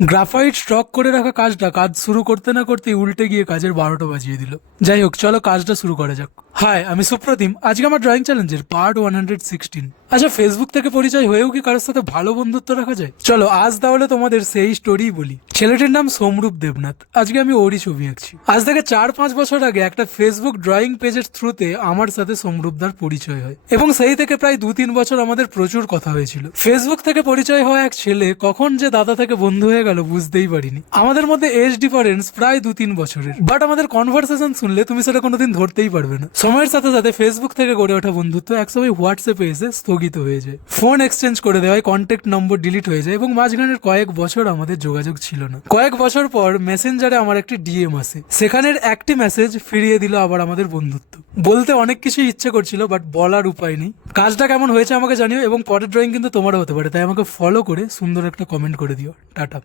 Graphite stock করে রাখা কাজ শুরু করতে না করতেই উল্টে গিয়ে কাজের 12টা বাজিয়ে দিল। যাই হোক, চলো কাজটা শুরু করা যাক। হাই, আমি সুপ্রতিম। আজকে আমার ড্রয়িং চ্যালেঞ্জের পার্ট 116। আচ্ছা, ফেসবুক থেকে পরিচয় হয়েও কি কারোর সাথে ভালো বন্ধুত্ব রাখা যায়? চলো আজ তাহলে তোমাদের সেই স্টোরিই বলি। ছেলেটির নাম সোমরূপ দেবনাথ। আজকে আমি ওরই ছবি আঁকছি। আজ থেকে 4-5 বছর আগে একটা ফেসবুক ড্রয়িং পেজের থ্রুতে আমার সাথে সোমরূপদার পরিচয় হয়, এবং সেই থেকে প্রায় 2-3 বছর আমাদের প্রচুর কথা হয়েছিল। ফেসবুক থেকে পরিচয় হওয়া এক ছেলে কখন যে দাদা থেকে বন্ধু হয়ে গেল বুঝতেই পারিনি। আমাদের মধ্যে এজ ডিফারেন্স প্রায় 2-3 বছরের, বাট আমাদের কনভারসেশন শুনলে তুমি সেটা কোনোদিন ধরতেই পারবে না। সময়ের সাথে সাথে ফেসবুক থেকে গড়ে ওঠা বন্ধুত্ব একসময় হোয়াটসঅ্যাপে এসে স্থগিত হয়ে যায়। ফোন এক্সচেঞ্জ করে দেওয়ায় কন্ট্যাক্ট নম্বর ডিলিট হয়ে যায়, এবং মাঝখানের কয়েক বছর আমাদের যোগাযোগ ছিল না। কয়েক বছর পর মেসেঞ্জারে আমার একটি ডিএম আসে, সেখানের একটি মেসেজ ফিরিয়ে দিল আবার আমাদের বন্ধুত্ব। বলতে অনেক কিছু ইচ্ছে করছিল, বাট বলার উপায় নেই। কাজটা কেমন হয়েছে আমাকে জানিও, এবং পরের ড্রয়িং কিন্তু তোমারও হতে পারে, তাই আমাকে ফলো করে সুন্দর একটা কমেন্ট করে দিও। টাটা।